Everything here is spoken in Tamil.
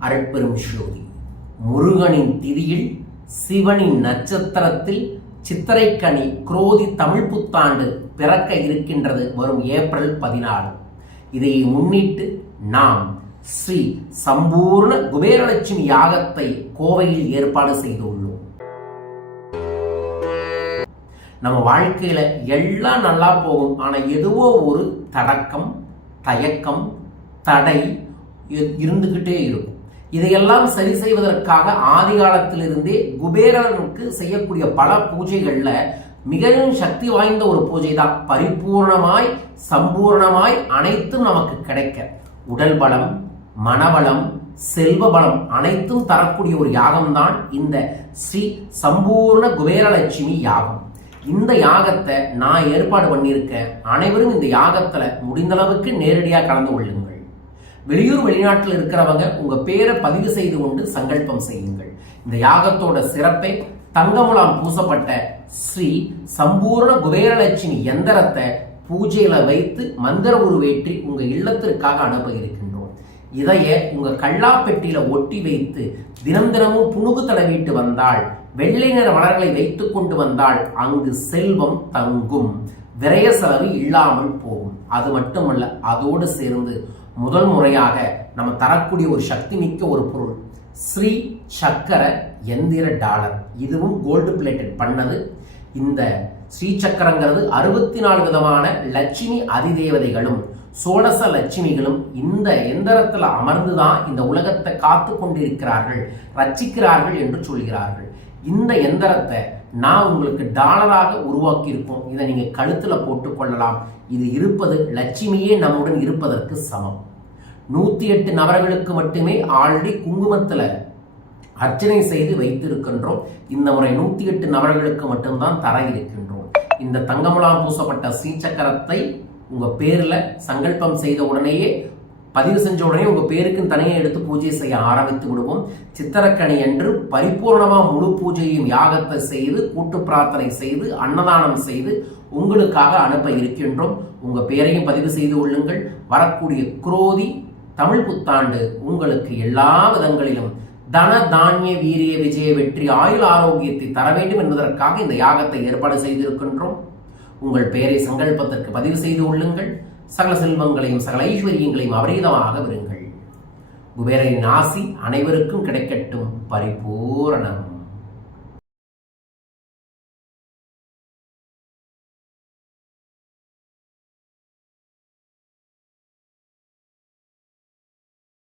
அருட்பெரும் ஸ்லோகி. முருகனின் திதியில் சிவனின் நட்சத்திரத்தில் சித்திரைக்கனி குரோதி தமிழ் புத்தாண்டு பிறக்க இருக்கின்றது வரும் ஏப்ரல் பதினாலு. இதை முன்னிட்டு நாம் ஸ்ரீ சம்பூர்ண குபேரலட்சுமி யாகத்தை கோவையில் ஏற்பாடு செய்துள்ளோம். நம்ம வாழ்க்கையில எல்லாம் நல்லா போகும். ஆனா எதுவோ ஒரு தடக்கம் தயக்கம் தடை இ- இருந்துகிட்டே இருக்கும். இதையெல்லாம் சரி செய்வதற்காக ஆதி காலத்திலிருந்தே குபேரனுக்கு செய்யக்கூடிய பல பூஜைகளில் மிகவும் சக்தி வாய்ந்த ஒரு பூஜை தான் பரிபூர்ணமாய் சம்பூர்ணமாய் அனைத்தும் நமக்கு கிடைக்க. உடல் பலம் மனபலம் செல்வ பலம் அனைத்தும் தரக்கூடிய ஒரு யாகம்தான் இந்த ஸ்ரீ சம்பூர்ண குபேரலட்சுமி யாகம். இந்த யாகத்தை நான் ஏற்பாடு பண்ணியிருக்கேன். அனைவரும் இந்த யாகத்தில் முடிந்த அளவுக்கு நேரடியாக கலந்து கொள்ளுங்கள். வெளியூர் வெளிநாட்டில் இருக்கிறவங்க உங்க பேரை பதிவு செய்து கொண்டு சங்கல்பம் செய்யுங்கள். இந்த யாகத்தோட சிறப்பை தங்கமுலாம் பூசப்பட்ட ஸ்ரீ சம்பூர்ண குபேரலட்சுமி எந்திரத்தை பூஜையில வைத்து மந்திர உருவேற்றி உங்க இல்லத்திற்காக அனுப்ப இருக்கின்றோம் இதைய உங்க கல்லாப்பெட்டியில ஒட்டி வைத்து தினம் தினமும் புணுகு தடவிட்டு வந்தால் வெள்ளை நிற மலர்களை வைத்துக் கொண்டு வந்தால் அங்கு செல்வம் தங்கும். விரய செலவு இல்லாமல் போகும். அது மட்டுமல்ல அதோடு சேர்ந்து முதல் முறையாக நம்ம தரக்கூடிய ஒரு சக்தி மிக்க ஒரு பொருள். ஸ்ரீ சக்கர எந்திர டாலர். இதுவும் கோல்டு பிளேட்டட் பண்ணது. இந்த ஸ்ரீ சக்கரங்கிறது அறுபத்தி நாலு விதமான லட்சுமி அதிதேவதைகளும் சோடச லட்சுமிகளும் இந்த எந்திரத்தில் அமர்ந்துதான் இந்த உலகத்தை காத்து கொண்டிருக்கிறார்கள் ரச்சிக்கிறார்கள் என்று சொல்கிறார்கள். இந்த எந்திரத்தை நான் உங்களுக்கு டாலராக உருவாக்கி இருக்கோம் இதை நீங்கள் கழுத்தில் போட்டுக்கொள்ளலாம் இது இருப்பது லட்சுமியே நம்முடன் இருப்பதற்கு சமம். நூற்றி எட்டு நபர்களுக்கு மட்டுமே ஆல்ரெடி குங்குமத்தில் அர்ச்சனை செய்து வைத்திருக்கின்றோம். இந்த முறை நூற்றி எட்டு நபர்களுக்கு மட்டும்தான் தர இருக்கின்றோம். இந்த தங்கமுலாம் பூசப்பட்ட சீச்சக்கரத்தை உங்கள் பேரில் சங்கல்பம் செய்த உடனேயே பதிவு செஞ்ச உடனே உங்கள் பேருக்கு தனியை எடுத்து பூஜை செய்ய ஆரம்பித்து விடுவோம். சித்திரக்கணி அன்று பரிபூர்ணமாக முழு பூஜையும் யாகத்தை செய்து கூட்டு பிரார்த்தனை செய்து அன்னதானம் செய்து உங்களுக்காக அனுப்ப இருக்கின்றோம். உங்கள் பேரையும் பதிவு செய்து கொள்ளுங்கள். வரக்கூடிய குரோதி தமிழ் புத்தாண்டு உங்களுக்கு எல்லா விதங்களிலும் தன தானிய வீரிய விஜய வெற்றி ஆயுள் ஆரோக்கியத்தை தர வேண்டும் என்பதற்காக இந்த யாகத்தை ஏற்பாடு செய்திருக்கின்றோம். உங்கள் பெயரை சங்கல்பத்திற்கு பதிவு செய்து கொள்ளுங்கள். சகல செல்வங்களையும் சகல ஐஸ்வர்யங்களையும் அபரீதமாக விருங்கள். குபேரின் ஆசி அனைவருக்கும் கிடைக்கட்டும். பரிபூரணம்.